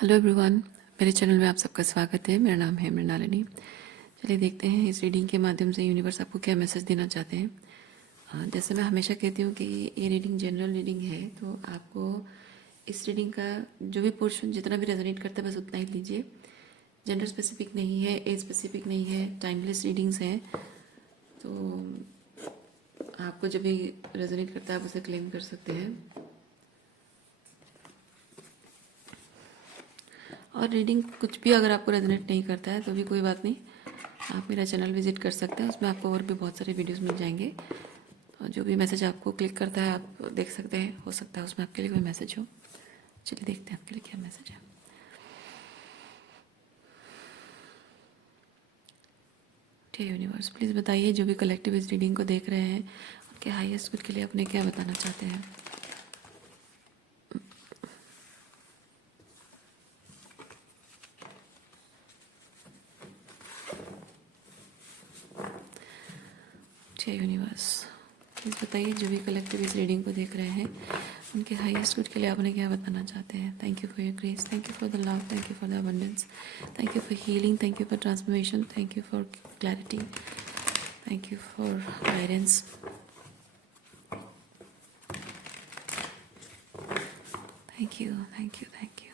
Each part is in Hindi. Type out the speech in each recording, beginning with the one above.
हेलो एवरीवन, मेरे चैनल में आप सबका स्वागत है। मेरा नाम है मृणालिनी। चलिए देखते हैं इस रीडिंग के माध्यम से यूनिवर्स आपको क्या मैसेज देना चाहते हैं। जैसे मैं हमेशा कहती हूँ कि ये रीडिंग जनरल रीडिंग है, तो आपको इस रीडिंग का जो भी पोर्शन जितना भी रेजोनेट करता है बस उतना ही लीजिए। जेंडर स्पेसिफिक नहीं है, एज स्पेसिफिक नहीं है, टाइमलेस रीडिंग्स हैं। तो आपको जब भी रेजोनेट करता है आप उसे क्लेम कर सकते हैं। और रीडिंग कुछ भी अगर आपको रेजोनेट नहीं करता है तो भी कोई बात नहीं, आप मेरा चैनल विजिट कर सकते हैं। उसमें आपको और भी बहुत सारे वीडियोस मिल जाएंगे। और जो भी मैसेज आपको क्लिक करता है आप देख सकते हैं, हो सकता है उसमें आपके लिए कोई मैसेज हो। चलिए देखते हैं आपके लिए क्या मैसेज है। ठीक है यूनिवर्स, प्लीज़ बताइए जो भी कलेक्टिव इस रीडिंग को देख रहे हैं उनके हाईएस्ट गुड के लिए अपने क्या बताना चाहते हैं। ठीक है यूनिवर्स, प्लीज़ बताइए जो भी कलेक्टिव इस रीडिंग को देख रहे हैं उनके हाईएस्ट गुड के लिए आपने क्या बताना चाहते हैं। Thank you for your grace, thank you for the love, thank you for the abundance, thank you for healing, thank you for transformation, thank you for clarity, thank you for guidance, thank you, thank you, thank you.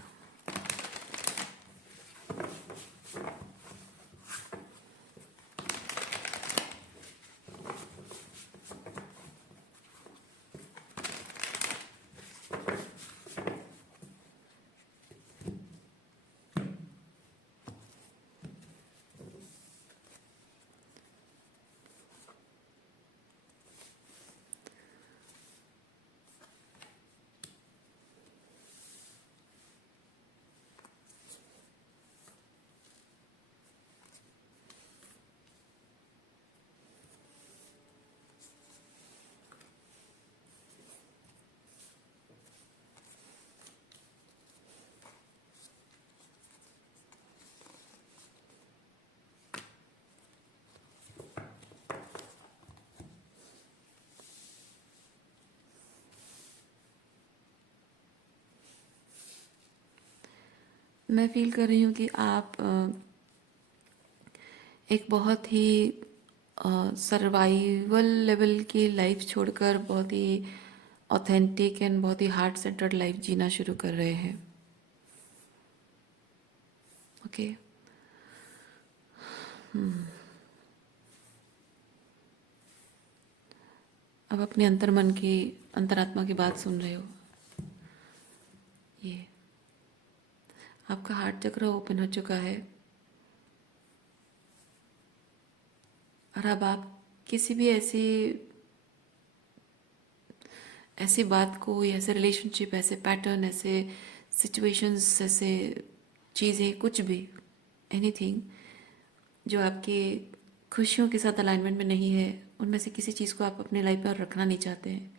मैं फील कर रही हूँ कि आप एक बहुत ही सर्वाइवल लेवल की लाइफ छोड़कर बहुत ही ऑथेंटिक एंड बहुत ही हार्ट सेंटर्ड लाइफ जीना शुरू कर रहे हैं। ओके, अब अपने अंतर्मन की, अंतरात्मा की बात सुन रहे हो। ये आपका हार्ट चक्र ओपन हो चुका है और अब आप किसी भी ऐसी ऐसी बात को या ऐसे रिलेशनशिप, ऐसे पैटर्न, ऐसे सिचुएशंस, ऐसे चीज़ें, कुछ भी, एनीथिंग जो आपकी खुशियों के साथ अलाइनमेंट में नहीं है, उनमें से किसी चीज़ को आप अपने लाइफ पर रखना नहीं चाहते हैं,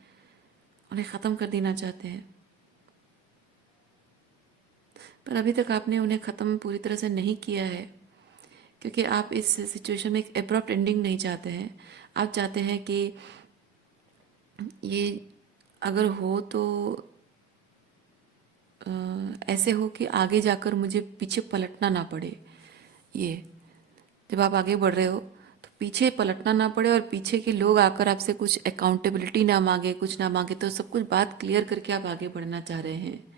उन्हें ख़त्म कर देना चाहते हैं। पर अभी तक आपने उन्हें ख़त्म पूरी तरह से नहीं किया है, क्योंकि आप इस सिचुएशन में एक एब्रप्ट एंडिंग नहीं चाहते हैं। आप चाहते हैं कि ये अगर हो तो ऐसे हो कि आगे जाकर मुझे पीछे पलटना ना पड़े। ये जब आप आगे बढ़ रहे हो तो पीछे पलटना ना पड़े और पीछे के लोग आकर आपसे कुछ अकाउंटेबिलिटी ना मांगे, कुछ ना मांगे, तो सब कुछ बात क्लियर करके आप आगे बढ़ना चाह रहे हैं।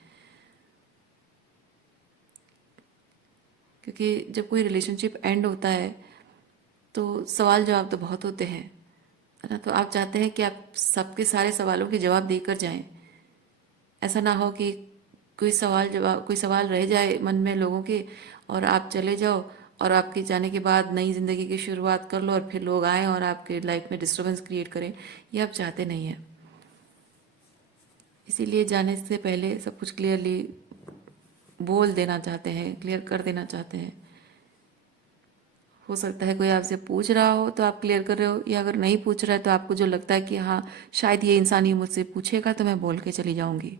क्योंकि जब कोई रिलेशनशिप एंड होता है तो सवाल जवाब तो बहुत होते हैं, है ना। तो आप चाहते हैं कि आप सबके सारे सवालों के जवाब देकर जाएं। ऐसा ना हो कि कोई सवाल रह जाए मन में लोगों के और आप चले जाओ और आपके जाने के बाद नई ज़िंदगी की शुरुआत कर लो और फिर लोग आएँ और आपके लाइफ में डिस्टर्बेंस क्रिएट करें। ये आप चाहते नहीं हैं। इसीलिए जाने से पहले सब कुछ क्लियरली बोल देना चाहते हैं, क्लियर कर देना चाहते हैं। हो सकता है कोई आपसे पूछ रहा हो तो आप क्लियर कर रहे हो, या अगर नहीं पूछ रहा है तो आपको जो लगता है कि हाँ शायद ये इंसान ही मुझसे पूछेगा तो मैं बोल के चली जाऊंगी।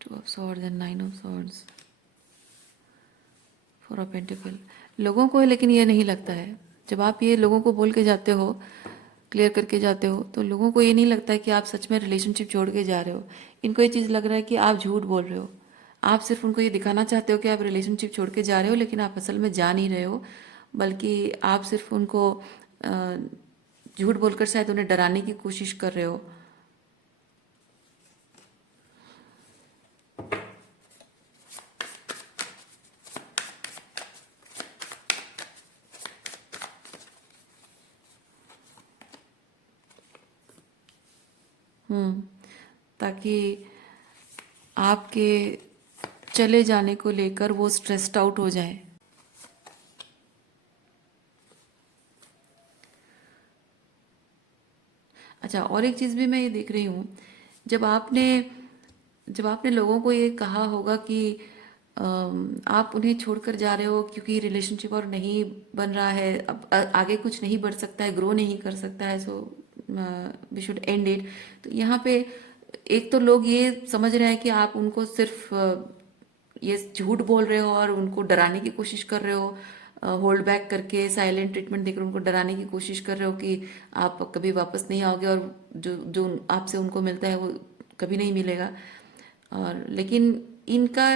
Two of swords and nine of swords. Four of pentacle लोगों को है, लेकिन ये नहीं लगता है। जब आप ये लोगों को बोल के जाते हो, क्लियर करके जाते हो, तो लोगों को ये नहीं लगता है कि आप सच में रिलेशनशिप छोड़ के जा रहे हो। इनको ये चीज़ लग रहा है कि आप झूठ बोल रहे हो। आप सिर्फ उनको ये दिखाना चाहते हो कि आप रिलेशनशिप छोड़ के जा रहे हो, लेकिन आप असल में जा नहीं रहे हो, बल्कि आप सिर्फ उनको अ, झूठ बोलकर शायद उन्हें डराने की कोशिश कर रहे हो। ताकि आपके चले जाने को लेकर वो स्ट्रेस्ड आउट हो जाए। अच्छा, और एक चीज़ भी मैं ये देख रही हूँ, जब आपने जब आपने लोगों को ये कहा होगा कि आप उन्हें छोड़कर जा रहे हो क्योंकि रिलेशनशिप और नहीं बन रहा है, अब आगे कुछ नहीं बढ़ सकता है, ग्रो नहीं कर सकता है, so we should end it. तो यहाँ पे एक तो लोग ये समझ रहे हैं कि आप उनको सिर्फ ये झूठ बोल रहे हो और उनको डराने की कोशिश कर रहे हो, होल्ड बैक करके साइलेंट ट्रीटमेंट देकर उनको डराने की कोशिश कर रहे हो कि आप कभी वापस नहीं आओगे और जो जो आपसे उनको मिलता है वो कभी नहीं मिलेगा। और लेकिन इनका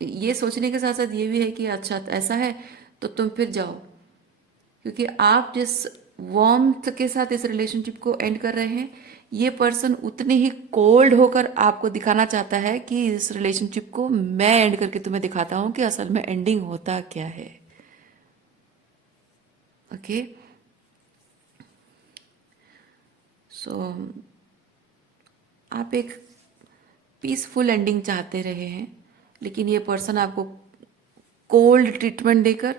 ये सोचने के साथ साथ ये भी है कि अच्छा ऐसा है तो तुम फिर जाओ, क्योंकि आप जिस वार्मथ के साथ इस रिलेशनशिप को एंड कर रहे हैं, ये पर्सन उतने ही कोल्ड होकर आपको दिखाना चाहता है कि इस रिलेशनशिप को मैं एंड करके तुम्हें दिखाता हूँ कि असल में एंडिंग होता क्या है। ओके, सो आप एक पीसफुल एंडिंग चाहते रहे हैं, लेकिन ये पर्सन आपको कोल्ड ट्रीटमेंट देकर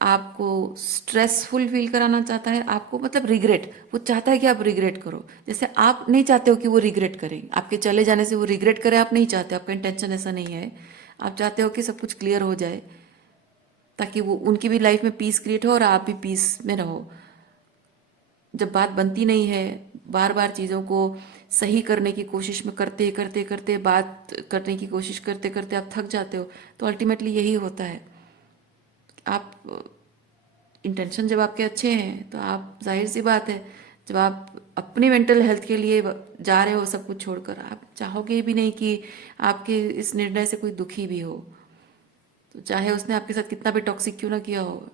आपको स्ट्रेसफुल फील कराना चाहता है, आपको मतलब रिग्रेट, वो चाहता है कि आप रिग्रेट करो। जैसे आप नहीं चाहते हो कि वो रिग्रेट करें, आपके चले जाने से वो रिग्रेट करे, आप नहीं चाहते, आपका इंटेंशन ऐसा नहीं है। आप चाहते हो कि सब कुछ क्लियर हो जाए ताकि वो उनकी भी लाइफ में पीस क्रिएट हो और आप भी पीस में रहो। जब बात बनती नहीं है, बार बार चीज़ों को सही करने की कोशिश में करते करते करते बात करने की कोशिश करते करते आप थक जाते हो, तो अल्टीमेटली यही होता है। आप इंटेंशन जब आपके अच्छे हैं तो आप जाहिर सी बात है, जब आप अपनी मेंटल हेल्थ के लिए जा रहे हो सब कुछ छोड़कर, आप चाहोगे भी नहीं कि आपके इस निर्णय से कोई दुखी भी हो। तो चाहे उसने आपके साथ कितना भी टॉक्सिक क्यों ना किया हो,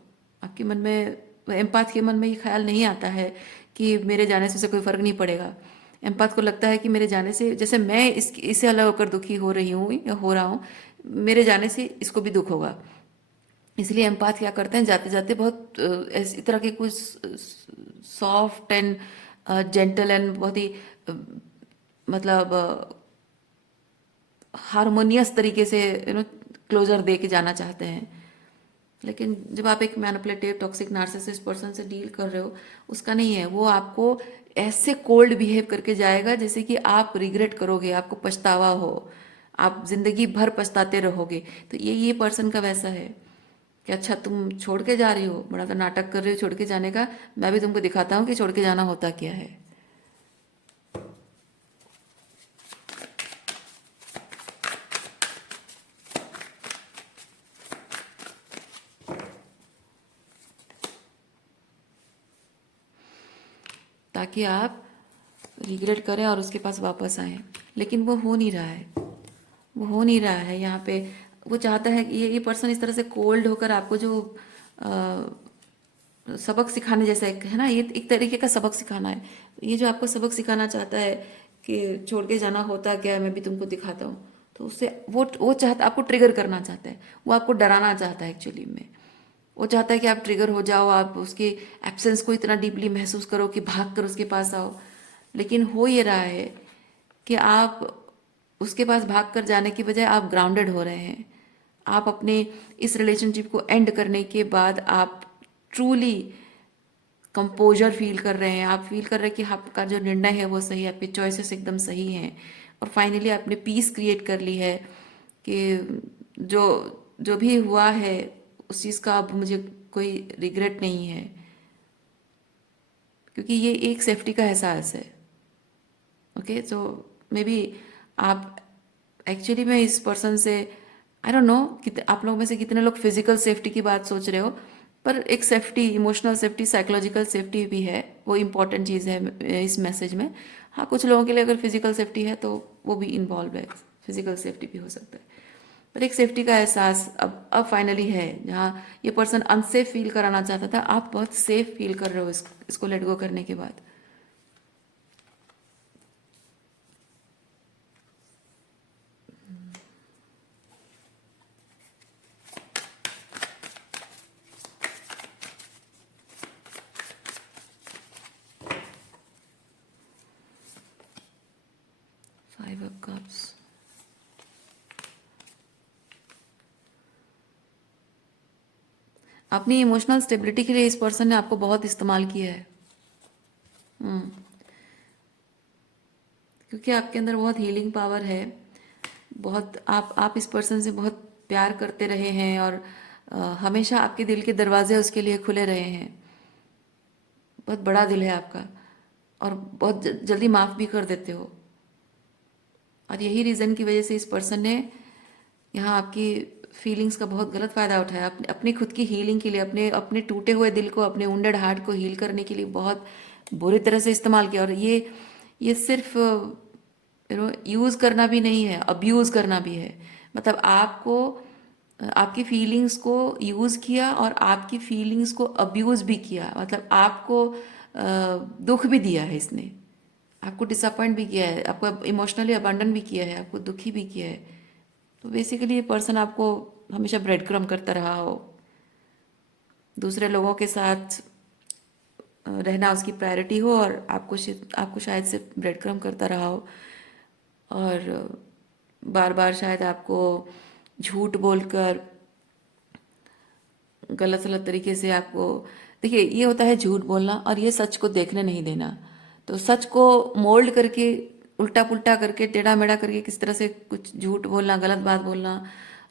आपके मन में, एम्पाथ के मन में ये ख्याल नहीं आता है कि मेरे जाने से उसे कोई फर्क नहीं पड़ेगा। एम्पाथ को लगता है कि मेरे जाने से, जैसे मैं इससे अलग होकर दुखी हो रही हूँ या हो रहा हूँ, मेरे जाने से इसको भी दुख होगा। इसलिए एम्पाथ क्या करते हैं, जाते जाते बहुत इस तरह के कुछ सॉफ्ट एंड जेंटल एंड बहुत ही मतलब हारमोनियस तरीके से क्लोजर दे के जाना चाहते हैं। लेकिन जब आप एक मैनिपुलेटिव टॉक्सिक नार्सिसिस्ट पर्सन से डील कर रहे हो, उसका नहीं है, वो आपको ऐसे कोल्ड बिहेव करके जाएगा जैसे कि आप रिग्रेट करोगे, आपको पछतावा हो, आप जिंदगी भर पछताते रहोगे। तो ये पर्सन का वैसा है कि अच्छा तुम छोड़ के जा रही हो, बड़ा तो नाटक कर रही हो छोड़ के जाने का, मैं भी तुमको दिखाता हूँ कि छोड़ के जाना होता क्या है। ताकि आप रिग्रेट करें और उसके पास वापस आएं, लेकिन वो हो नहीं रहा है, वो हो नहीं रहा है यहाँ पे। वो चाहता है कि ये पर्सन इस तरह से कोल्ड होकर आपको जो सबक सिखाने जैसा एक है ना, ये एक तरीके का सबक सिखाना है। ये जो आपको सबक सिखाना चाहता है कि छोड़ के जाना होता क्या है, मैं भी तुमको दिखाता हूँ, तो उससे वो चाहता, आपको ट्रिगर करना चाहता है, वो आपको डराना चाहता है एक्चुअली में। वो चाहता है कि आप ट्रिगर हो जाओ, आप उसके एब्सेंस को इतना डीपली महसूस करो कि भाग कर उसके पास आओ। लेकिन हो ये रहा है कि आप उसके पास भाग कर जाने की बजाय आप ग्राउंडेड हो रहे हैं। आप अपने इस रिलेशनशिप को एंड करने के बाद आप ट्रूली कंपोजर फील कर रहे हैं, आप फील कर रहे हैं कि आपका जो निर्णय है वो सही है, आपकी चॉइसेस एकदम सही हैं, और फाइनली आपने पीस क्रिएट कर ली है कि जो जो भी हुआ है उस चीज़ का अब मुझे कोई रिग्रेट नहीं है, क्योंकि ये एक सेफ्टी का एहसास है। ओके, सो मे बी आप एक्चुअली में इस पर्सन से आई डोंट नो आप लोग में से कितने लोग फिजिकल सेफ्टी की बात सोच रहे हो, पर एक safety, emotional safety, psychological safety भी है, वो इम्पॉर्टेंट चीज़ है इस मैसेज में। हाँ, कुछ लोगों के लिए अगर फिजिकल सेफ्टी है तो वो भी इन्वॉल्व है, फिजिकल सेफ्टी भी हो सकता है, पर एक सेफ्टी का एहसास अब फाइनली है। जहाँ ये पर्सन अनसेफ फील कराना चाहता था, आप बहुत सेफ फील कर रहे हो इसको लेट गो करने के बाद। फाइव ऑफ कप्स, अपनी इमोशनल स्टेबिलिटी के लिए इस पर्सन ने आपको बहुत इस्तेमाल किया है। क्योंकि आपके अंदर बहुत हीलिंग पावर है, बहुत आप इस पर्सन से बहुत प्यार करते रहे हैं, और हमेशा आपके दिल के दरवाजे उसके लिए खुले रहे हैं। बहुत बड़ा दिल है आपका, और बहुत जल्दी माफ़ भी कर देते हो, और यही रीज़न की वजह से इस पर्सन ने यहाँ आपकी फीलिंग्स का बहुत गलत फ़ायदा उठाया, अपनी खुद की हीलिंग के लिए, अपने अपने टूटे हुए दिल को, अपने वुंडेड हार्ट को हील करने के लिए बहुत बुरी तरह से इस्तेमाल किया। और ये सिर्फ यूज़ करना भी नहीं है, अब्यूज़ करना भी है। मतलब आपको आपकी फीलिंग्स को यूज़ किया और आपकी फीलिंग्स को अब्यूज़ भी किया, मतलब आपको दुख भी दिया है इसने, आपको डिसअपॉइंट भी किया है, आपको इमोशनली अबंडन भी किया है, आपको दुखी भी किया है। तो बेसिकली ये पर्सन आपको हमेशा ब्रेड क्रम करता रहा हो, दूसरे लोगों के साथ रहना उसकी प्रायोरिटी हो, और आपको शायद से ब्रेड क्रम करता रहा हो, और बार बार शायद आपको झूठ बोलकर, गलत सलत तरीके से आपको, देखिए ये होता है झूठ बोलना, और ये सच को देखने नहीं देना। तो सच को मोल्ड करके, उल्टा पुल्टा करके, टेढ़ा मेढ़ा करके किस तरह से कुछ झूठ बोलना, गलत बात बोलना,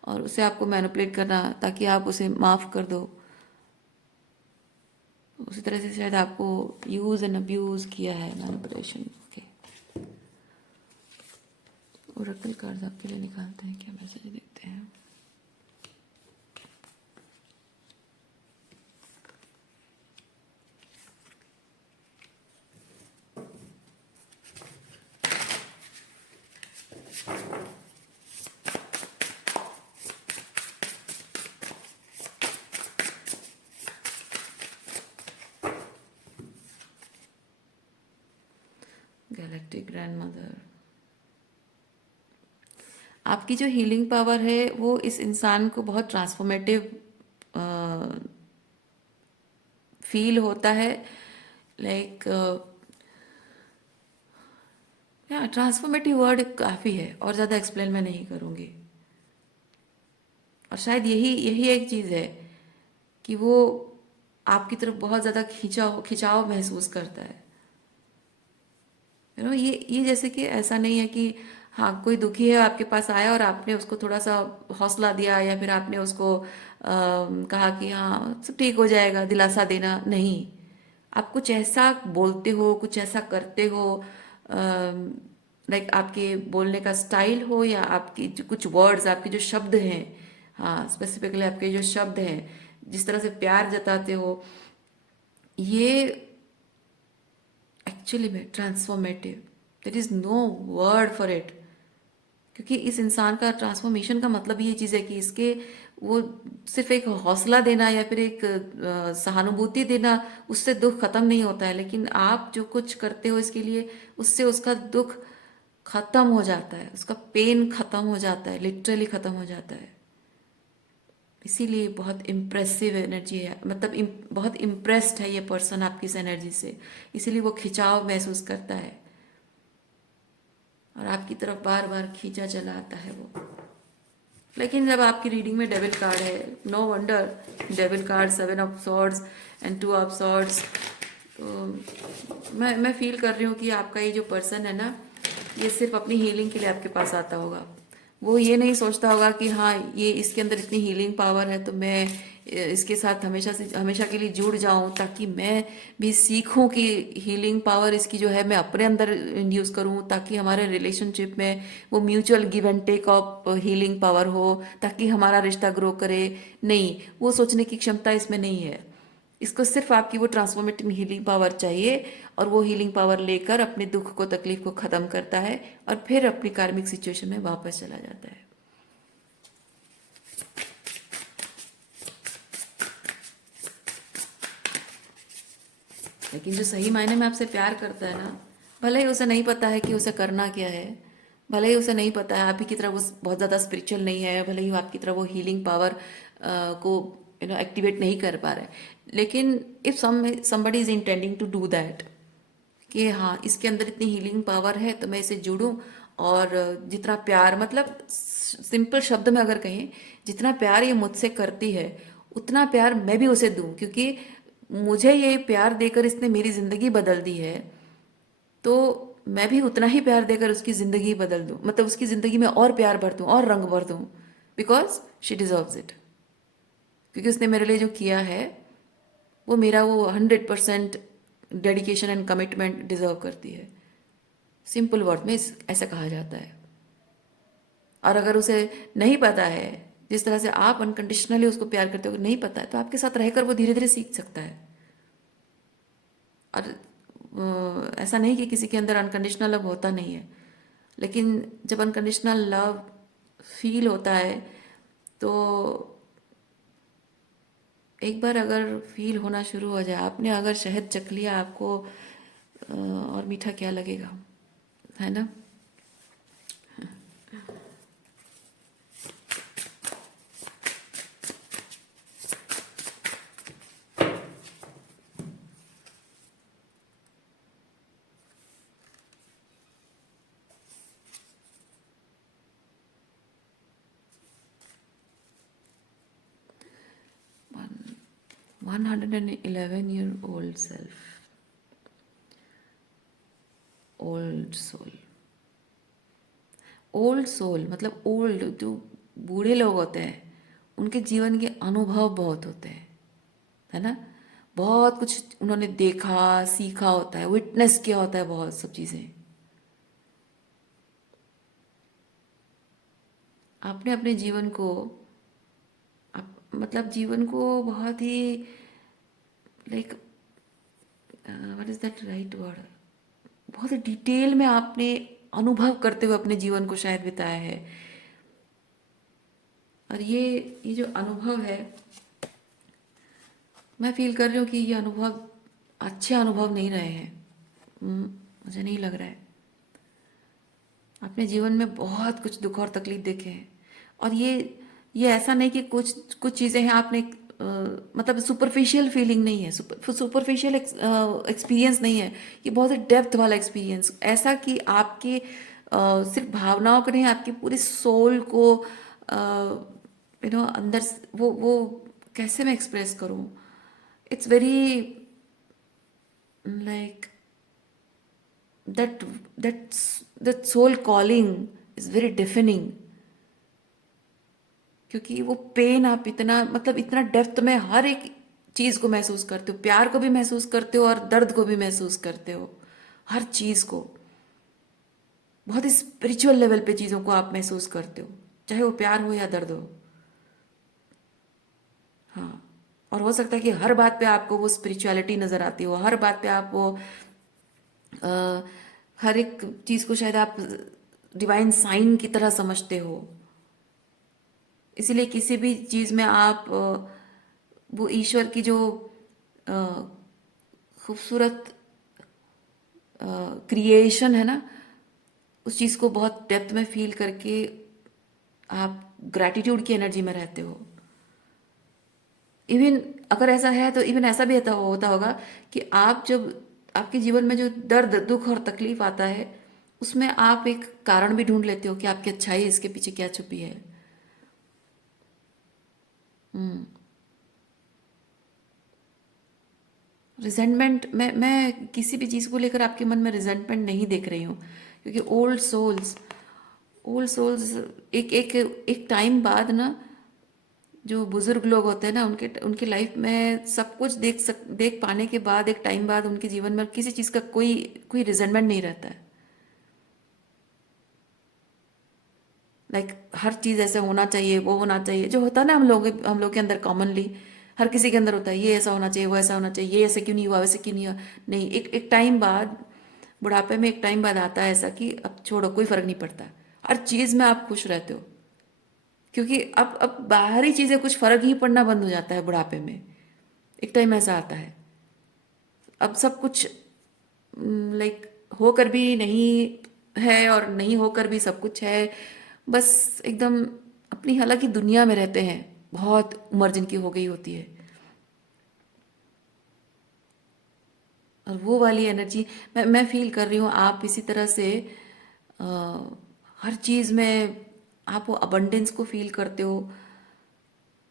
और उसे आपको मैनिपुलेट करना ताकि आप उसे माफ़ कर दो। उसी तरह से शायद आपको यूज़ एंड अब्यूज़ किया है, मैनिपुलेशन। ओके, ओरेकल कार्ड्स आपके लिए निकालते हैं, क्या मैसेज देखते हैं। गैलेक्टिक ग्रैंडमदर, आपकी जो हीलिंग पावर है वो इस इंसान को बहुत ट्रांसफॉर्मेटिव फील होता है। लाइक ट्रांसफॉर्मेटिव वर्ड काफ़ी है, और ज़्यादा एक्सप्लेन मैं नहीं करूँगी। और शायद यही यही एक चीज़ है कि वो आपकी तरफ बहुत ज़्यादा खिंचाव महसूस करता है। ये जैसे कि ऐसा नहीं है कि हाँ कोई दुखी है आपके पास आया और आपने उसको थोड़ा सा हौसला दिया, या फिर आपने उसको कहा कि हाँ सब ठीक हो जाएगा, दिलासा देना नहीं। आप कुछ ऐसा बोलते हो, कुछ ऐसा करते हो, लाइक आपके बोलने का स्टाइल हो, या आपकी जो कुछ वर्ड्स, आपके जो शब्द हैं, हाँ स्पेसिफिकली आपके जो शब्द हैं, जिस तरह से प्यार जताते हो, ये एक्चुअली में transformative, there is no word for it. क्योंकि इस इंसान का ट्रांसफॉर्मेशन का मतलब ये चीज़ है कि इसके वो सिर्फ एक हौसला देना या फिर एक सहानुभूति देना, उससे दुख खत्म नहीं होता है, लेकिन आप जो कुछ करते हो इसके लिए, उससे उसका दुख खत्म हो जाता है, उसका पेन खत्म हो जाता है, लिटरली खत्म हो जाता है। इसीलिए बहुत इम्प्रेसिव एनर्जी है, मतलब बहुत इम्प्रेस्ड है ये पर्सन आपकी इस एनर्जी से, इसीलिए वो खिंचाव महसूस करता है और आपकी तरफ बार बार खींचा चला आता है वो। लेकिन जब आपकी रीडिंग में डेविल कार्ड है, no wonder, devil card, 7 of swords and 2 of swords, तो मैं फील कर रही हूँ कि आपका ये जो पर्सन है ना, ये सिर्फ अपनी हीलिंग के लिए आपके पास आता होगा। वो ये नहीं सोचता होगा कि हाँ ये इसके अंदर इतनी हीलिंग पावर है, तो मैं इसके साथ हमेशा से हमेशा के लिए जुड़ जाऊं, ताकि मैं भी सीखूं कि हीलिंग पावर इसकी जो है मैं अपने अंदर इंड्यूस करूं, ताकि हमारे रिलेशनशिप में वो mutual give and take of healing power हो, ताकि हमारा रिश्ता ग्रो करे। नहीं, वो सोचने की क्षमता इसमें नहीं है। इसको सिर्फ आपकी वो ट्रांसफॉर्मेटिव हीलिंग पावर चाहिए, और वो हीलिंग पावर लेकर अपने दुख को, तकलीफ को ख़त्म करता है और फिर अपनी कार्मिक सिचुएशन में वापस चला जाता है। लेकिन जो सही मायने में आपसे प्यार करता है ना, भले ही उसे नहीं पता है कि उसे करना क्या है, भले ही उसे नहीं पता है, आप ही की तरह वो बहुत ज़्यादा स्पिरिचुअल नहीं है, भले ही आपकी तरह वो हीलिंग पावर को एक्टिवेट नहीं कर पा रहे, लेकिन if somebody is intending to do that, कि हाँ इसके अंदर इतनी हीलिंग पावर है तो मैं इसे जुड़ूं, और जितना प्यार, मतलब सिंपल शब्द में अगर कहें, जितना प्यार ये मुझसे करती है उतना प्यार मैं भी उसे दूं, क्योंकि मुझे ये प्यार देकर इसने मेरी ज़िंदगी बदल दी है, तो मैं भी उतना ही प्यार देकर उसकी ज़िंदगी बदल दूं, मतलब उसकी ज़िंदगी में और प्यार भर दूं और रंग भर दूं, बिकॉज शी डिज़र्व्स इट। क्योंकि उसने मेरे लिए जो किया है वो मेरा वो 100% डेडिकेशन एंड कमिटमेंट डिजर्व करती है। सिंपल वर्ड में ऐसा कहा जाता है। और अगर उसे नहीं पता है, जिस तरह से आप अनकंडीशनली उसको प्यार करते हो, नहीं पता है, तो आपके साथ रहकर वो धीरे धीरे सीख सकता है। और ऐसा नहीं कि किसी के अंदर अनकंडीशनल लव होता नहीं है, लेकिन जब अनकंडीशनल लव फील होता है तो एक बार अगर फील होना शुरू हो जाए, आपने अगर शहद चख लिया, आपको और मीठा क्या लगेगा, है ना। 111-year-old self, old soul. Old soul मतलब ओल्ड, जो बूढ़े लोग होते हैं उनके जीवन के अनुभव बहुत होते हैं, है ना। बहुत कुछ उन्होंने देखा सीखा होता है, विटनेस किया होता है बहुत सब चीज़ें। आपने अपने जीवन को, मतलब जीवन को बहुत ही, like, what is that right word, बहुत ही डिटेल में आपने अनुभव करते हुए अपने जीवन को शायद बिताया है। और ये जो अनुभव है, मैं फील कर रही हूँ कि ये अनुभव अच्छे अनुभव नहीं रहे हैं। मुझे नहीं लग रहा है। अपने जीवन में बहुत कुछ दुख और तकलीफ देखे हैं, और ये ऐसा नहीं कि कुछ कुछ चीज़ें हैं आपने मतलब सुपरफिशियल फीलिंग नहीं है, सुपरफिशियल एक्सपीरियंस नहीं है, ये बहुत ही डेप्थ वाला एक्सपीरियंस, ऐसा कि आपके सिर्फ भावनाओं को नहीं, आपकी पूरी सोल को अंदर वो कैसे मैं एक्सप्रेस करूँ, it's very like that that soul calling is very deafening। क्योंकि वो पेन आप इतना, मतलब इतना डेप्थ में हर एक चीज़ को महसूस करते हो, प्यार को भी महसूस करते हो और दर्द को भी महसूस करते हो, हर चीज़ को बहुत ही स्पिरिचुअल लेवल पे चीज़ों को आप महसूस करते हो, चाहे वो प्यार हो या दर्द हो। हाँ, और हो सकता है कि हर बात पे आपको वो स्पिरिचुअलिटी नज़र आती हो, हर बात पे आप वो हर एक चीज़ को शायद आप डिवाइन साइन की तरह समझते हो। इसीलिए किसी भी चीज़ में आप वो ईश्वर की जो अ, खूबसूरत क्रिएशन है ना, उस चीज़ को बहुत डेप्थ में फील करके आप ग्रैटिट्यूड की एनर्जी में रहते हो। इवन अगर ऐसा है तो इवन ऐसा भी होता होगा कि आप जब आपके जीवन में जो दर्द दुख और तकलीफ आता है, उसमें आप एक कारण भी ढूंढ लेते हो कि आपकी अच्छाई इसके पीछे क्या छुपी है। रिजेंटमेंट, मैं किसी भी चीज़ को लेकर आपके मन में रिजेंटमेंट नहीं देख रही हूँ, क्योंकि ओल्ड सोल्स ओल्ड सोल्स एक एक एक टाइम बाद ना, जो बुजुर्ग लोग होते हैं ना, उनके उनकी लाइफ में सब कुछ देख पाने के बाद एक टाइम बाद उनके जीवन में किसी चीज़ का कोई कोई रिजेंटमेंट नहीं रहता है। लाइक हर चीज़ ऐसे होना चाहिए, वो होना चाहिए, जो होता है ना हम लोग के अंदर कॉमनली, हर किसी के अंदर होता है, ये ऐसा होना चाहिए, वो ऐसा होना चाहिए, ये ऐसे क्यों नहीं हुआ, वैसे क्यों नहीं हुआ। नहीं, एक एक टाइम बाद, बुढ़ापे में एक टाइम बाद आता है ऐसा कि अब छोड़ो, कोई फर्क नहीं पड़ता, हर चीज़ में आप खुश रहते हो। क्योंकि अब बाहरी चीज़ें कुछ फर्क ही पड़ना बंद हो जाता है बुढ़ापे में। एक टाइम ऐसा आता है, अब सब कुछ लाइक होकर भी नहीं है और नहीं होकर भी सब कुछ है। बस एकदम अपनी हालांकि दुनिया में रहते हैं, बहुत उम्र जिनकी हो गई होती है, और वो वाली एनर्जी मैं फील कर रही हूँ। आप इसी तरह से अ, हर चीज़ में आप वो अबंडेंस को फील करते हो,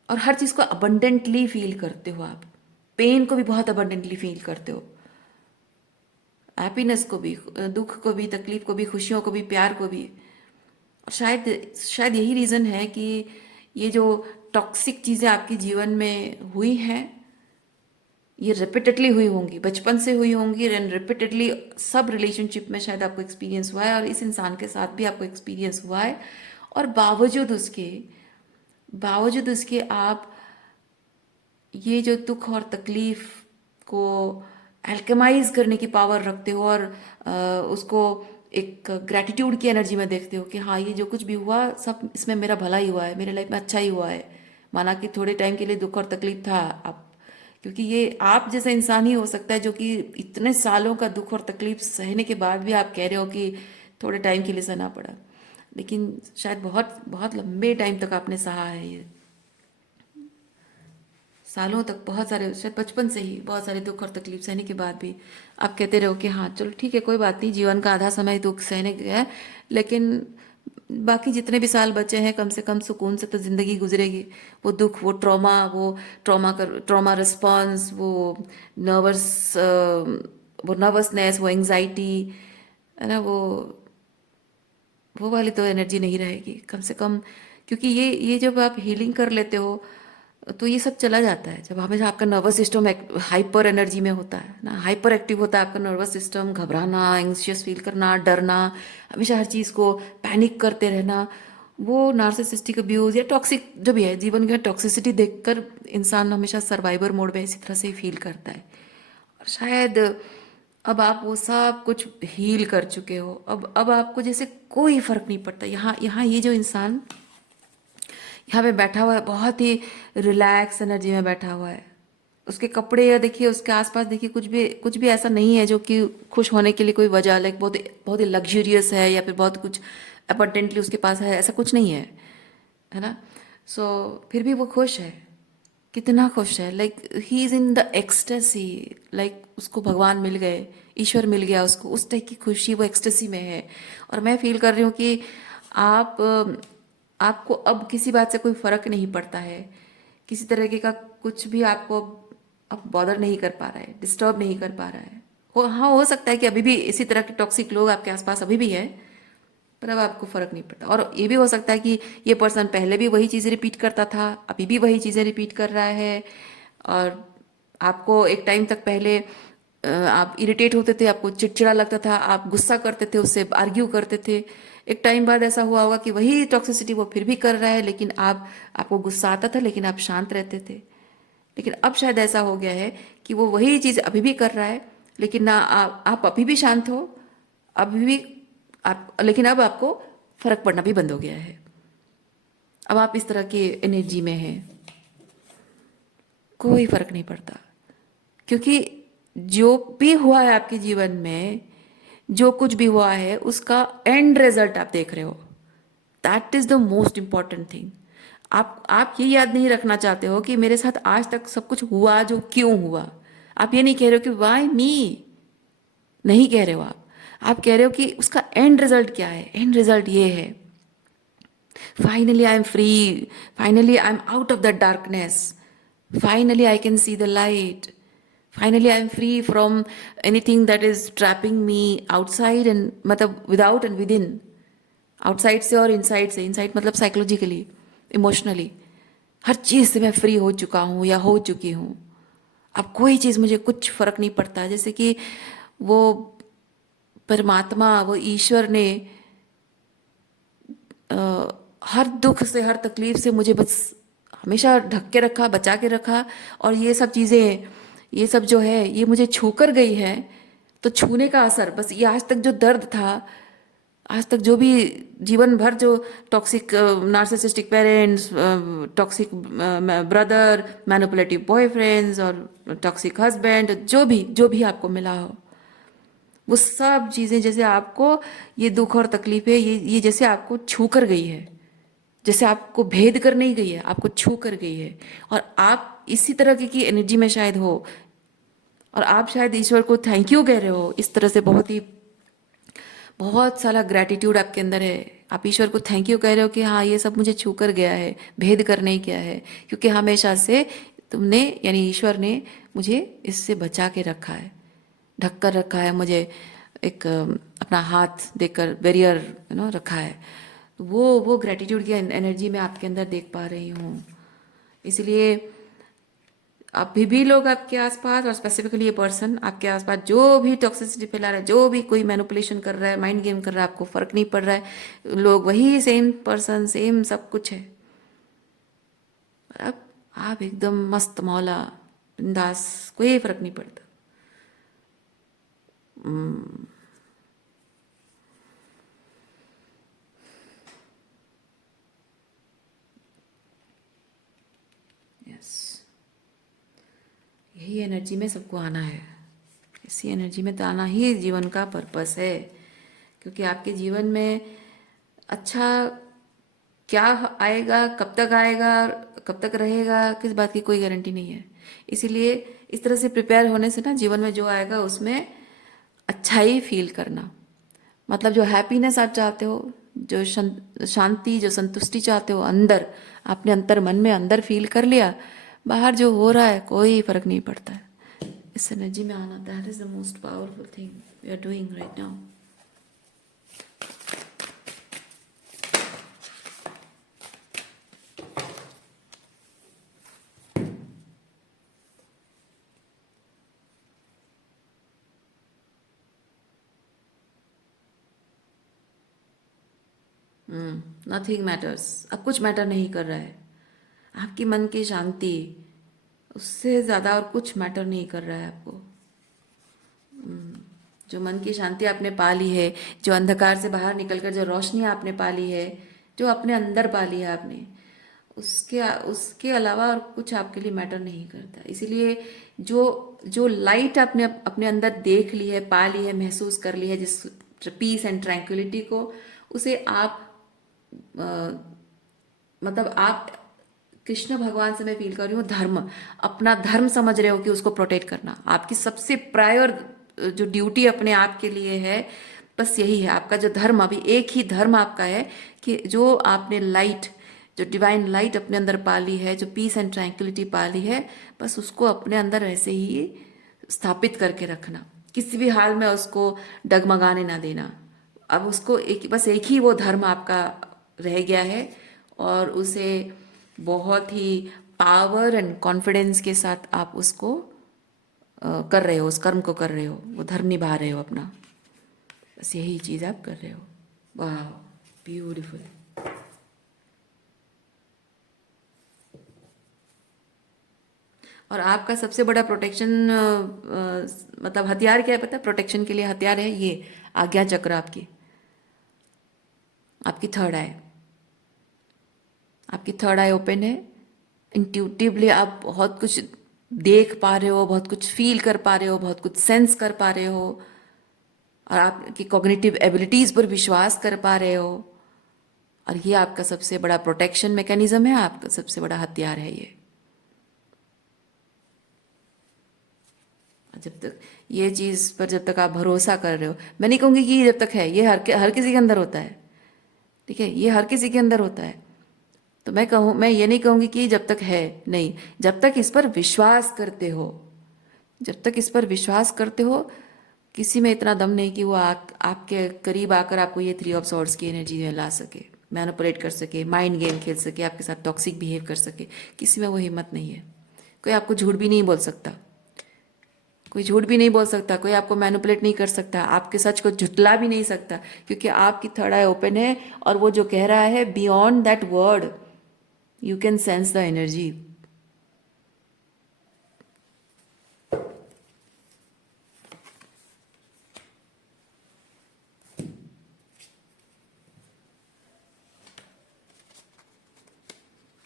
और हर चीज़ को अबंडेंटली फील करते हो। आप पेन को भी बहुत अबंडेंटली फील करते हो, हैप्पीनेस को भी, दुख को भी, तकलीफ को भी, खुशियों को भी, प्यार को भी। और शायद शायद यही रीज़न है कि ये जो टॉक्सिक चीज़ें आपके जीवन में हुई हैं, ये रिपीटेडली हुई होंगी, बचपन से हुई होंगी, एंड रिपीटेडली सब रिलेशनशिप में शायद आपको एक्सपीरियंस हुआ है, और इस इंसान के साथ भी आपको एक्सपीरियंस हुआ है। और बावजूद उसके आप ये जो दुख और तकलीफ को एल्केमाइज करने की पावर रखते हो, और उसको एक ग्रैटिट्यूड की एनर्जी में देखते हो कि हाँ, ये जो कुछ भी हुआ सब इसमें मेरा भला ही हुआ है, मेरे लाइफ में अच्छा ही हुआ है। माना कि थोड़े टाइम के लिए दुख और तकलीफ था, आप, क्योंकि ये आप जैसा इंसान ही हो सकता है जो कि इतने सालों का दुख और तकलीफ सहने के बाद भी आप कह रहे हो कि थोड़े टाइम के लिए सहना पड़ा। लेकिन शायद बहुत बहुत लंबे टाइम तक आपने सहा है ये, सालों तक, बहुत सारे, शायद बचपन से ही बहुत सारे दुख और तकलीफ सहने के बाद भी आप कहते रहो कि हाँ चलो ठीक है, कोई बात नहीं, जीवन का आधा समय दुख सहने गया है, लेकिन बाकी जितने भी साल बचे हैं कम से कम सुकून से तो ज़िंदगी गुजरेगी। वो दुख, वो ट्रॉमा, ट्रॉमा रिस्पॉन्स, नर्वस वो नर्वसनेस, वो एंजाइटी, है ना, वो वाली तो एनर्जी नहीं रहेगी कम से कम। क्योंकि ये जब आप हीलिंग कर लेते हो तो ये सब चला जाता है। जब हमेशा आपका नर्वस सिस्टम हाइपर एनर्जी में होता है ना, हाइपर एक्टिव होता है आपका नर्वस सिस्टम, घबराना, एंग्शियस फील करना, डरना, हमेशा हर चीज़ को पैनिक करते रहना, वो नार्सिसिस्टिक अब्यूज या टॉक्सिक जो भी है, जीवन की टॉक्सिसिटी देखकर इंसान हमेशा सर्वाइवर मोड में इसी तरह से ही फील करता है। और शायद अब आप वो सब कुछ हील कर चुके हो, अब आपको जैसे कोई फर्क नहीं पड़ता। यहाँ यहाँ ये जो इंसान यहाँ पे बैठा हुआ है, बहुत ही रिलैक्स एनर्जी में बैठा हुआ है। उसके कपड़े या देखिए, उसके आसपास देखिए, कुछ भी ऐसा नहीं है जो कि खुश होने के लिए कोई वजह, लाइक बहुत ही लग्जूरियस है या फिर बहुत कुछ अबंडेंटली उसके पास है, ऐसा कुछ नहीं है ना। सो फिर भी वो खुश है, कितना खुश है, like he is in the ecstasy, like उसको भगवान मिल गए, ईश्वर मिल गया उसको, उस टाइप की खुशी वो एक्सटेसी में है। और मैं फील कर रही हूँ कि आप आपको अब किसी बात से कोई फर्क नहीं पड़ता है, किसी तरीके का कुछ भी आपको अब बॉदर नहीं कर पा रहा है, डिस्टर्ब नहीं कर पा रहा है। हाँ, हो सकता है कि अभी भी इसी तरह के टॉक्सिक लोग आपके आसपास अभी भी है, पर अब आपको फर्क नहीं पड़ता। और ये भी हो सकता है कि ये पर्सन पहले भी वही चीज़ें रिपीट करता था, अभी भी वही चीज़ें रिपीट कर रहा है, और आपको एक टाइम तक पहले आप इरिटेट होते थे, आपको चिड़चिड़ा लगता था, आप गुस्सा करते थे, उससे आर्ग्यू करते थे। एक टाइम बाद ऐसा हुआ होगा कि वही टॉक्सिसिटी वो फिर भी कर रहा है, लेकिन आपको गुस्सा आता था लेकिन आप शांत रहते थे। लेकिन अब शायद ऐसा हो गया है कि वो वही चीज़ अभी भी कर रहा है, लेकिन ना आप अभी भी शांत हो, अभी भी आप, लेकिन अब आपको फर्क पड़ना भी बंद हो गया है। अब आप इस तरह की एनर्जी में हैं, कोई फर्क नहीं पड़ता, क्योंकि जो भी हुआ है आपके जीवन में, जो कुछ भी हुआ है, उसका एंड रिजल्ट आप देख रहे हो। That is the most important thing. आप ये याद नहीं रखना चाहते हो कि मेरे साथ आज तक सब कुछ हुआ जो क्यों हुआ। आप ये नहीं कह रहे हो कि वाई मी, नहीं कह रहे हो आप कह रहे हो कि उसका एंड रिजल्ट क्या है। एंड रिजल्ट ये है, finally I am free, finally I am out of the darkness, finally I can see the light, finally I am free from anything that is trapping me outside and, मतलब without and within. Outside से और इनसाइड से। इनसाइड मतलब साइकोलॉजिकली, इमोशनली, हर चीज़ से मैं फ्री हो चुका हूँ या हो चुकी हूँ। अब कोई चीज़ मुझे कुछ फर्क नहीं पड़ता। जैसे कि वो परमात्मा, वो ईश्वर ने हर दुख से, हर तकलीफ से मुझे बस हमेशा ढक के रखा, बचा के रखा। और ये सब चीज़ें, ये सब जो है, ये मुझे छू कर गई है। तो छूने का असर, बस ये आज तक जो दर्द था, आज तक जो भी जीवन भर जो toxic narcissistic parents, toxic brother, manipulative boyfriends और टॉक्सिक हस्बैंड, जो भी आपको मिला हो, वो सब चीज़ें जैसे आपको ये दुख और तकलीफें, ये जैसे आपको छू कर गई है, जैसे आपको भेद कर नहीं गई है, आपको छू कर गई है। और आप इसी तरह की एनर्जी में शायद हो, और आप शायद ईश्वर को थैंक यू कह रहे हो इस तरह से। बहुत सारा ग्रैटिट्यूड आपके अंदर है। आप ईश्वर को थैंक यू कह रहे हो कि हाँ, ये सब मुझे छू कर गया है, भेद कर नहीं गया है, क्योंकि हमेशा से तुमने, यानी ईश्वर ने मुझे इससे बचा के रखा है, ढक कर रखा है मुझे, एक अपना हाथ देकर बैरियर रखा है। वो ग्रैटिट्यूड की एनर्जी मैं आपके अंदर देख पा रही हूँ। इसलिए अभी भी लोग आपके आसपास, और स्पेसिफिकली ये पर्सन आपके आसपास जो भी टॉक्सिसिटी फैला रहा है, जो भी कोई मैनिपुलेशन कर रहा है, माइंड गेम कर रहा है, आपको फर्क नहीं पड़ रहा है। लोग वही सेम पर्सन, सेम सब कुछ है। अब आप एकदम मस्त मौला, बिंदास, कोई फर्क नहीं पड़ता। यस, यही एनर्जी में सबको आना है। इसी एनर्जी में तो आना ही जीवन का पर्पस है। क्योंकि आपके जीवन में अच्छा क्या आएगा, कब तक आएगा, कब तक रहेगा, किस बात की कोई गारंटी नहीं है। इसीलिए इस तरह से प्रिपेयर होने से ना, जीवन में जो आएगा उसमें अच्छा ही फील करना। मतलब जो हैप्पीनेस आप चाहते हो, जो शांति, जो संतुष्टि चाहते हो अंदर, आपने अंतर मन में अंदर फील कर लिया, बाहर जो हो रहा है कोई फर्क नहीं पड़ता है। इस एनर्जी में आना, that is the most powerful thing we are doing right now. Nothing matters. अब कुछ मैटर नहीं कर रहा है। आपकी मन की शांति, उससे ज़्यादा और कुछ मैटर नहीं कर रहा है आपको। जो मन की शांति आपने पा ली है, जो अंधकार से बाहर निकलकर जो रोशनी आपने पा ली है, जो अपने अंदर पा ली है आपने, उसके उसके अलावा और कुछ आपके लिए मैटर नहीं करता। इसीलिए जो जो लाइट आपने अपने अंदर देख ली है, पा ली है, महसूस कर ली है, जिस पीस एंड ट्रैंक्विलिटी को, उसे आप अ, मतलब आप कृष्ण भगवान से मैं फील कर रही हूँ, धर्म, अपना धर्म समझ रहे हो कि उसको प्रोटेक्ट करना आपकी सबसे प्रायर जो ड्यूटी अपने आप के लिए है। बस यही है आपका जो धर्म, अभी एक ही धर्म आपका है कि जो आपने लाइट, जो डिवाइन लाइट अपने अंदर पाली है, जो पीस एंड ट्रैंक्विलिटी पाली है, बस उसको अपने अंदर वैसे ही स्थापित करके रखना। किसी भी हाल में उसको डगमगाने ना देना। अब उसको बस एक ही वो धर्म आपका रह गया है, और उसे बहुत ही पावर एंड कॉन्फिडेंस के साथ आप उसको कर रहे हो, उस कर्म को कर रहे हो, वो धर्म निभा रहे हो अपना। बस यही चीज़ आप कर रहे हो। वाह, ब्यूटीफुल। और आपका सबसे बड़ा प्रोटेक्शन, मतलब हथियार क्या है पता है? प्रोटेक्शन के लिए हथियार है ये आज्ञा चक्र, आपकी आपकी थर्ड आई। आपकी थर्ड आई ओपन है। इंट्यूटिवली आप बहुत कुछ देख पा रहे हो, बहुत कुछ फील कर पा रहे हो, बहुत कुछ सेंस कर पा रहे हो, और आपकी कॉग्निटिव एबिलिटीज पर विश्वास कर पा रहे हो। और ये आपका सबसे बड़ा प्रोटेक्शन मैकेनिज्म है, आपका सबसे बड़ा हथियार है ये। जब तक ये चीज़ पर जब तक आप भरोसा कर रहे हो, मैं नहीं कहूँगी कि जब तक है, ये हर किसी के अंदर होता है, ठीक है, ये हर किसी के अंदर होता है। तो मैं ये नहीं कहूँगी कि जब तक है, नहीं, जब तक इस पर विश्वास करते हो, जब तक इस पर विश्वास करते हो, किसी में इतना दम नहीं कि वो आपके करीब आकर आपको ये 3 ऑफ सॉर्ड्स की एनर्जी ला सके, मैनिपुलेट कर सके, माइंड गेम खेल सके, आपके साथ टॉक्सिक बिहेव कर सके। किसी में वो हिम्मत नहीं है। कोई आपको झूठ भी नहीं बोल सकता, कोई झूठ भी नहीं बोल सकता, कोई आपको मैनिपुलेट नहीं कर सकता, आपके सच को झुटला भी नहीं सकता, क्योंकि आपकी थर्ड आई ओपन है। और वो जो कह रहा है, beyond that word you can sense the energy.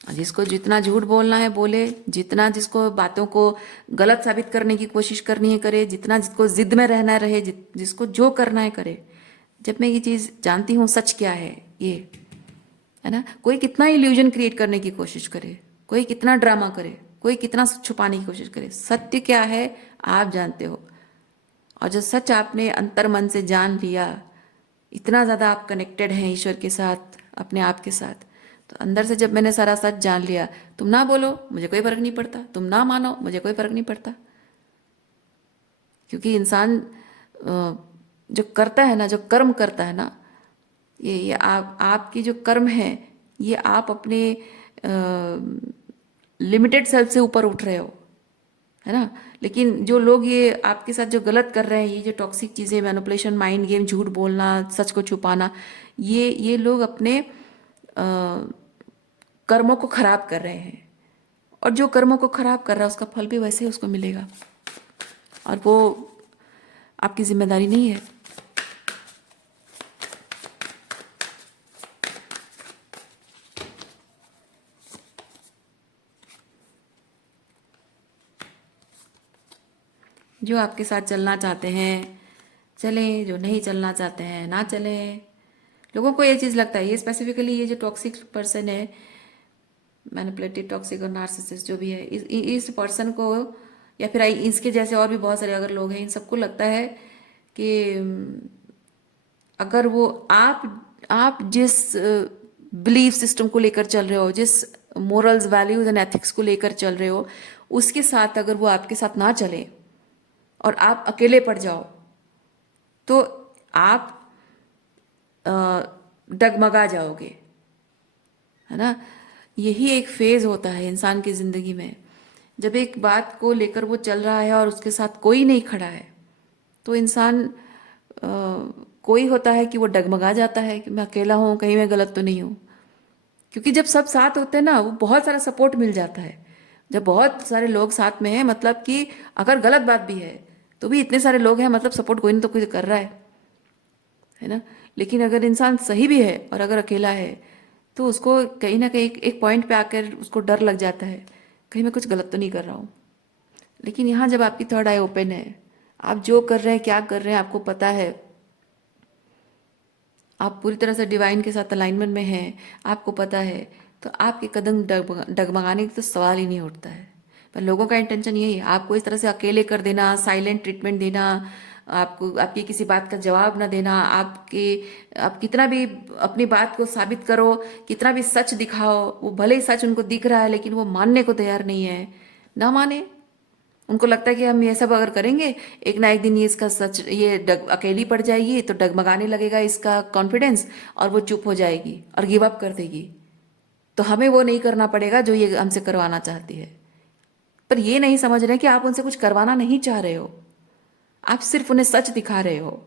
जिसको जितना झूठ बोलना है बोले, जितना जिसको बातों को गलत साबित करने की कोशिश करनी है करे, जितना जिसको जिद में रहना रहे, जिसको जो करना है करे। जब मैं ये चीज़ जानती हूँ सच क्या है, ये है ना, कोई कितना इल्यूजन क्रिएट करने की कोशिश करे, कोई कितना ड्रामा करे, कोई कितना छुपाने की कोशिश करे, सत्य क्या है आप जानते हो। और जो सच आपने अंतर मन से जान लिया, इतना ज़्यादा आप कनेक्टेड हैं ईश्वर के साथ, अपने आप के साथ, तो अंदर से जब मैंने सारा सच जान लिया, तुम ना बोलो मुझे कोई फर्क नहीं पड़ता, तुम ना मानो मुझे कोई फर्क नहीं पड़ता। क्योंकि इंसान जो करता है ना, जो कर्म करता है ना, ये आपकी जो कर्म है, ये आप अपने लिमिटेड सेल्फ से ऊपर उठ रहे हो, है ना। लेकिन जो लोग ये आपके साथ जो गलत कर रहे हैं, ये जो टॉक्सिक चीज़ें, मैनिपुलेशन, माइंड गेम, झूठ बोलना, सच को छुपाना, ये लोग अपने कर्मों को खराब कर रहे हैं। और जो कर्मों को खराब कर रहा है उसका फल भी वैसे ही उसको मिलेगा, और वो आपकी जिम्मेदारी नहीं है। जो आपके साथ चलना चाहते हैं चलें, जो नहीं चलना चाहते हैं ना चलें। लोगों को ये चीज़ लगता है, ये स्पेसिफिकली ये जो टॉक्सिक पर्सन है, मैनिपुलेटिव, टॉक्सिक और नार्सिसिस्ट जो भी है, इस पर्सन को, या फिर इसके जैसे और भी बहुत सारे अगर लोग हैं, इन सबको लगता है कि अगर वो आप जिस बिलीफ सिस्टम को लेकर चल रहे हो, जिस मोरल्स, वैल्यूज एंड एथिक्स को लेकर चल रहे हो, उसके साथ अगर वो आपके साथ ना चले और आप अकेले पड़ जाओ, तो आप डगमगा जाओगे, है ना। यही एक फेज होता है इंसान की जिंदगी में, जब एक बात को लेकर वो चल रहा है और उसके साथ कोई नहीं खड़ा है, तो इंसान कोई होता है कि वो डगमगा जाता है कि मैं अकेला हूँ, कहीं मैं गलत तो नहीं हूँ। क्योंकि जब सब साथ होते हैं ना, वो बहुत सारा सपोर्ट मिल जाता है। जब बहुत सारे लोग साथ में हैं, मतलब कि अगर गलत बात भी है तो भी इतने सारे लोग हैं, मतलब सपोर्ट कोई ना तो कोई कर रहा है ना। लेकिन अगर इंसान सही भी है और अगर अकेला है, तो उसको कहीं ना कहीं एक पॉइंट पे आकर उसको डर लग जाता है, कहीं मैं कुछ गलत तो नहीं कर रहा हूँ। लेकिन यहाँ जब आपकी थर्ड आई ओपन है, आप जो कर रहे हैं, क्या कर रहे हैं, आपको पता है, आप पूरी तरह से डिवाइन के साथ अलाइनमेंट में हैं, आपको पता है, तो आपके कदम डगमगाने का तो सवाल ही नहीं उठता है। पर लोगों का इंटेंशन यही है, आपको इस तरह से अकेले कर देना, साइलेंट ट्रीटमेंट देना, आपको आपकी किसी बात का जवाब ना देना, आप कितना भी अपनी बात को साबित करो, कितना भी सच दिखाओ, वो भले ही सच उनको दिख रहा है लेकिन वो मानने को तैयार नहीं है। ना माने, उनको लगता है कि हम ये सब अगर करेंगे, एक ना एक दिन ये इसका सच, ये अकेली पड़ जाएगी तो डगमगाने लगेगा इसका कॉन्फिडेंस, और वो चुप हो जाएगी और गिव अप कर देगी, तो हमें वो नहीं करना पड़ेगा जो ये हमसे करवाना चाहती है। पर ये नहीं समझ रहे कि आप उनसे कुछ करवाना नहीं चाह रहे हो, आप सिर्फ उन्हें सच दिखा रहे हो।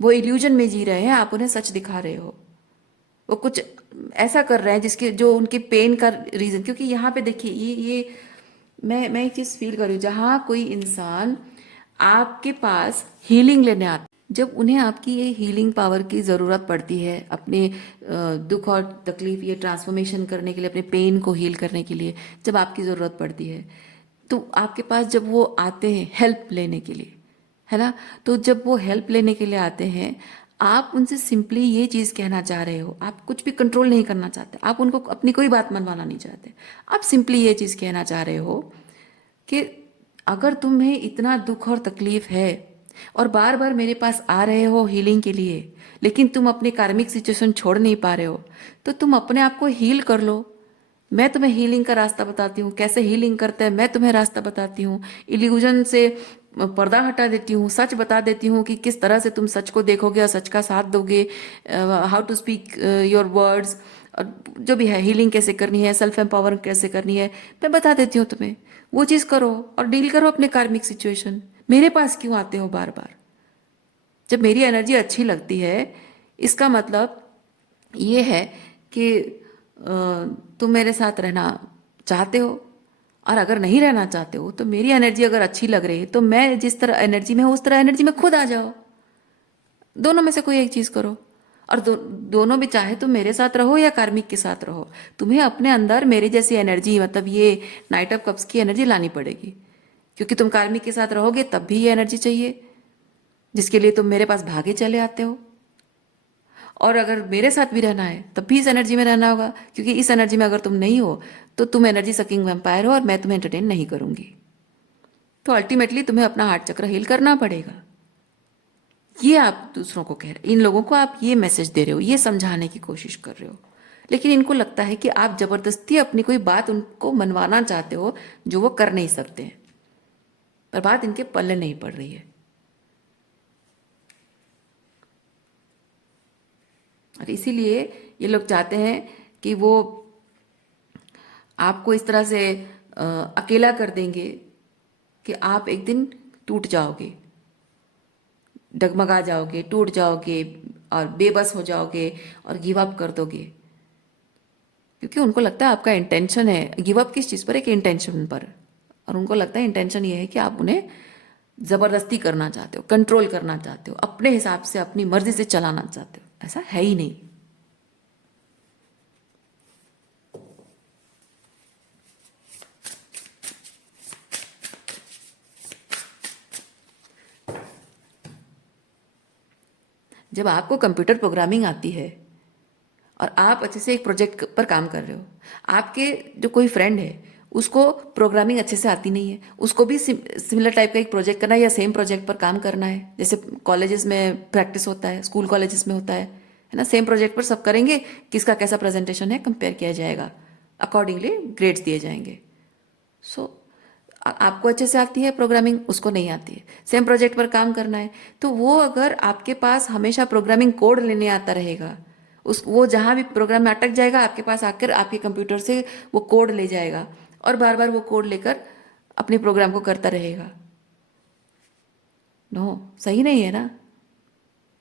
वो इल्यूजन में जी रहे हैं, आप उन्हें सच दिखा रहे हो। वो कुछ ऐसा कर रहे हैं जिसके, जो उनके पेन का रीजन, क्योंकि यहाँ पे देखिए, ये मैं एक चीज़ फील कर रही हूँ, जहाँ कोई इंसान आपके पास हीलिंग लेने आता, जब उन्हें आपकी ये हीलिंग पावर की ज़रूरत पड़ती है, अपने दुख और तकलीफ, ये ट्रांसफॉर्मेशन करने के लिए, अपने पेन को हील करने के लिए जब आपकी ज़रूरत पड़ती है, तो आपके पास जब वो आते हैं हेल्प लेने के लिए, है ना, तो जब वो हेल्प लेने के लिए आते हैं, आप उनसे सिंपली ये चीज़ कहना चाह रहे हो, आप कुछ भी कंट्रोल नहीं करना चाहते, आप उनको अपनी कोई बात मनवाना नहीं चाहते, आप सिंपली ये चीज़ कहना चाह रहे हो कि अगर तुम्हें इतना दुख और तकलीफ है और बार बार मेरे पास आ रहे हो हीलिंग के लिए, लेकिन तुम अपने कार्मिक सिचुएशन छोड़ नहीं पा रहे हो, तो तुम अपने आप को हील कर लो। मैं तुम्हें हीलिंग का रास्ता बताती हूँ, कैसे हीलिंग करते हैं मैं तुम्हें रास्ता बताती हूँ, इल्यूजन से पर्दा हटा देती हूँ, सच बता देती हूँ कि किस तरह से तुम सच को देखोगे और सच का साथ दोगे, how to speak your words, और जो भी है हीलिंग कैसे करनी है, सेल्फ एम्पावर कैसे करनी है, मैं बता देती हूँ तुम्हें। वो चीज़ करो और डील करो अपने कार्मिक सिचुएशन। मेरे पास क्यों आते हो बार बार? जब मेरी एनर्जी अच्छी लगती है, इसका मतलब ये है कि तुम मेरे साथ रहना चाहते हो, और अगर नहीं रहना चाहते हो तो मेरी एनर्जी अगर अच्छी लग रही है तो मैं जिस तरह एनर्जी में हूँ उस तरह एनर्जी में खुद आ जाओ। दोनों में से कोई एक चीज करो। और दोनों भी, चाहे तुम मेरे साथ रहो या कार्मिक के साथ रहो, तुम्हें अपने अंदर मेरी जैसी एनर्जी, मतलब ये नाइट ऑफ कप्स की एनर्जी लानी पड़ेगी। क्योंकि तुम कार्मिक के साथ रहोगे तब भी ये एनर्जी चाहिए जिसके लिए तुम मेरे पास भागे चले आते हो। और अगर मेरे साथ भी रहना है तब भी इस एनर्जी में रहना होगा, क्योंकि इस एनर्जी में अगर तुम नहीं हो तो तुम एनर्जी सकिंग वैम्पायर हो और मैं तुम्हें एंटरटेन नहीं करूंगी। तो अल्टीमेटली तुम्हें अपना हार्ट चक्र हील करना पड़ेगा। ये आप दूसरों को कह रहे, इन लोगों को आप ये मैसेज दे रहे हो, ये समझाने की कोशिश कर रहे हो, लेकिन इनको लगता है कि आप जबरदस्ती अपनी कोई बात उनको मनवाना चाहते हो जो वो कर नहीं सकते हैं। पर बात इनके पल्ले नहीं पड़ रही है। और इसीलिए ये लोग चाहते हैं कि वो आपको इस तरह से अकेला कर देंगे कि आप एक दिन टूट जाओगे, डगमगा जाओगे, टूट जाओगे और बेबस हो जाओगे और गिव अप कर दोगे। क्योंकि उनको लगता है आपका इंटेंशन है गिव अप किस चीज़ पर, एक इंटेंशन पर। और उनको लगता है इंटेंशन ये है कि आप उन्हें ज़बरदस्ती करना चाहते हो, कंट्रोल करना चाहते हो, अपने हिसाब से अपनी मर्जी से चलाना चाहते हो। ऐसा है ही नहीं। जब आपको कंप्यूटर प्रोग्रामिंग आती है और आप अच्छे से एक प्रोजेक्ट पर काम कर रहे हो, आपके जो कोई फ्रेंड है उसको प्रोग्रामिंग अच्छे से आती नहीं है, उसको भी सिमिलर टाइप का एक प्रोजेक्ट करना है या सेम प्रोजेक्ट पर काम करना है, जैसे कॉलेजेस में प्रैक्टिस होता है, स्कूल कॉलेजेस में होता है ना, सेम प्रोजेक्ट पर सब करेंगे, किसका कैसा प्रेजेंटेशन है कंपेयर किया जाएगा, अकॉर्डिंगली ग्रेड्स दिए जाएंगे। सो आपको अच्छे से आती है प्रोग्रामिंग, उसको नहीं आती है, सेम प्रोजेक्ट पर काम करना है, तो वो अगर आपके पास हमेशा प्रोग्रामिंग कोड लेने आता रहेगा, उस वो जहाँ भी प्रोग्राम में अटक जाएगा आपके पास आकर आपके कंप्यूटर से वो कोड ले जाएगा और बार बार वो कोड लेकर अपने प्रोग्राम को करता रहेगा। नो, सही नहीं है ना।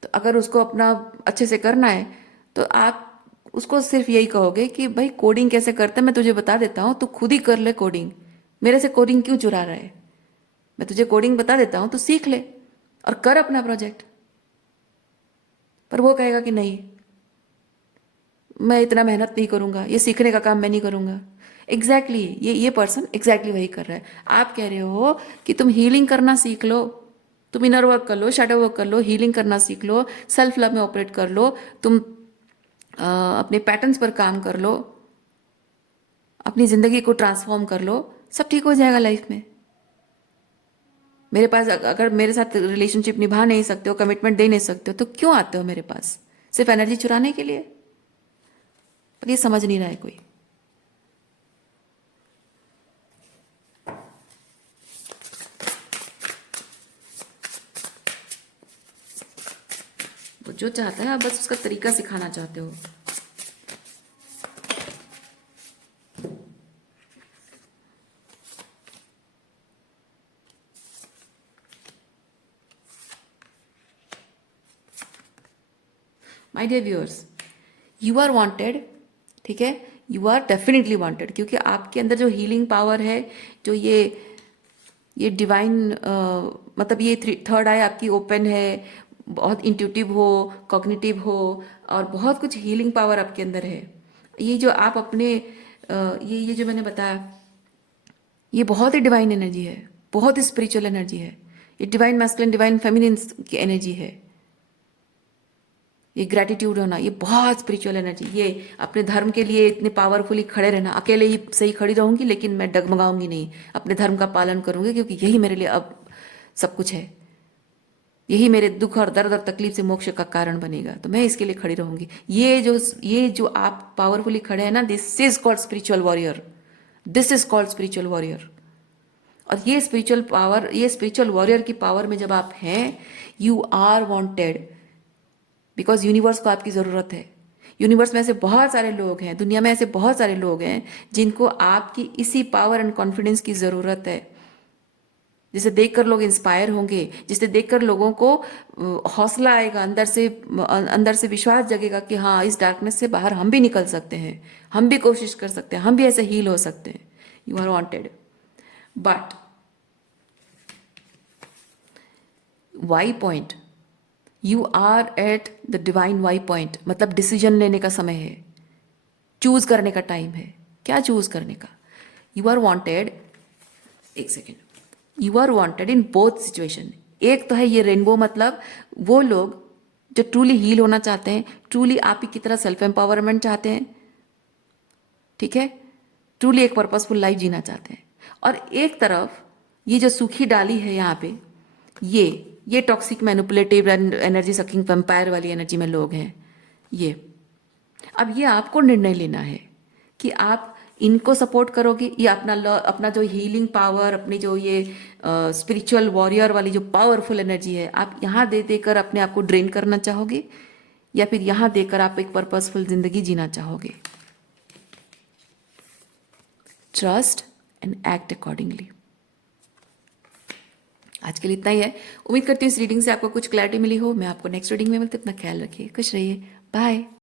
तो अगर उसको अपना अच्छे से करना है तो आप उसको सिर्फ यही कहोगे कि भाई कोडिंग कैसे करते हैं मैं तुझे बता देता हूँ, तू खुद ही कर ले कोडिंग, मेरे से कोडिंग क्यों चुरा रहा है, मैं तुझे कोडिंग बता देता हूँ, तू सीख ले और कर अपना प्रोजेक्ट। पर वो कहेगा कि नहीं, मैं इतना मेहनत नहीं करूँगा, ये सीखने का काम मैं नहीं करूँगा। एग्जैक्टली ये पर्सन एग्जैक्टली वही कर रहा है। आप कह रहे हो कि तुम हीलिंग करना सीख लो, तुम इनर वर्क कर लो, शैडो वर्क कर लो, हीलिंग करना सीख लो, सेल्फ लव में ऑपरेट कर लो, तुम अपने पैटर्न्स पर काम कर लो, अपनी ज़िंदगी को ट्रांसफॉर्म कर लो, सब ठीक हो जाएगा लाइफ में। मेरे पास अगर मेरे साथ रिलेशनशिप निभा नहीं सकते हो, कमिटमेंट दे नहीं सकते हो, तो क्यों आते हो मेरे पास? सिर्फ एनर्जी चुराने के लिए? पर ये समझ नहीं रहा है कोई। वो जो चाहता है आप बस उसका तरीका सिखाना चाहते हो। My dear viewers, you are wanted, ठीक है, यू आर डेफिनेटली वांटेड, क्योंकि आपके अंदर जो हीलिंग पावर है, जो ये डिवाइन, मतलब ये थर्ड आई आपकी ओपन है, बहुत इंट्यूटिव हो, कॉग्निटिव हो, और बहुत कुछ हीलिंग पावर आपके अंदर है। ये जो आप अपने ये जो मैंने बताया, ये बहुत ही डिवाइन एनर्जी है, बहुत ही स्पिरिचुअल एनर्जी है। ये डिवाइन मैस्कुलिन, डिवाइन फेमिनिन की एनर्जी है। ये ग्रेटिट्यूड होना, ये बहुत स्पिरिचुअल एनर्जी। ये अपने धर्म के लिए इतने पावरफुली खड़े रहना, अकेले ही सही खड़ी रहूंगी लेकिन मैं डगमगाऊंगी नहीं, अपने धर्म का पालन करूंगी क्योंकि यही मेरे लिए अब सब कुछ है। यही मेरे दुख और दर्द और तकलीफ से मोक्ष का कारण बनेगा, तो मैं इसके लिए खड़ी रहूंगी। ये जो आप पावरफुली खड़े हैं ना, this is called spiritual warrior, this is called spiritual warrior. और ये स्पिरिचुअल पावर, ये स्पिरिचुअल वॉरियर की पावर में जब आप हैं, you are wanted, because universe को आपकी ज़रूरत है। यूनिवर्स में ऐसे बहुत सारे लोग हैं, दुनिया में ऐसे बहुत सारे लोग हैं जिनको आपकी इसी पावर एंड कॉन्फिडेंस की ज़रूरत है, जिसे देखकर लोग इंस्पायर होंगे, जिसे देखकर लोगों को हौसला आएगा, अंदर से विश्वास जगेगा कि हाँ, इस डार्कनेस से बाहर हम भी निकल सकते हैं, हम भी कोशिश कर सकते हैं, हम भी ऐसे हील हो सकते हैं। You are wanted, but Y point, you are at the divine Y point, मतलब डिसीजन लेने का समय है, चूज करने का टाइम है। क्या चूज करने का? यू आर वॉन्टेड, एक second, you are wanted in both situation. एक तो है ये रेनबो, मतलब वो लोग जो ट्रूली हील होना चाहते हैं, ट्रूली आप ही की तरह सेल्फ एम्पावरमेंट चाहते हैं, ठीक है, ट्रूली एक पर्पसफुल लाइफ जीना चाहते हैं। और एक तरफ ये जो सूखी डाली है यहाँ पे, ये toxic manipulative and energy sucking vampire वाली एनर्जी में लोग हैं ये। अब ये आपको निर्णय लेना है कि आप इनको सपोर्ट करोगे या अपना जो हीलिंग पावर, अपनी जो ये स्पिरिचुअल वॉरियर वाली जो पावरफुल एनर्जी है, आप यहाँ दे देकर अपने आप को ड्रेन करना चाहोगे, या फिर यहाँ देकर आप एक पर्पसफुल जिंदगी जीना चाहोगे। Trust and act accordingly. आज के लिए इतना ही है। उम्मीद करती हूँ इस रीडिंग से आपको कुछ क्लैरिटी मिली हो। मैं आपको नेक्स्ट रीडिंग में मिलती हूँ। अपना ख्याल रखिए, खुश रहिए, बाय।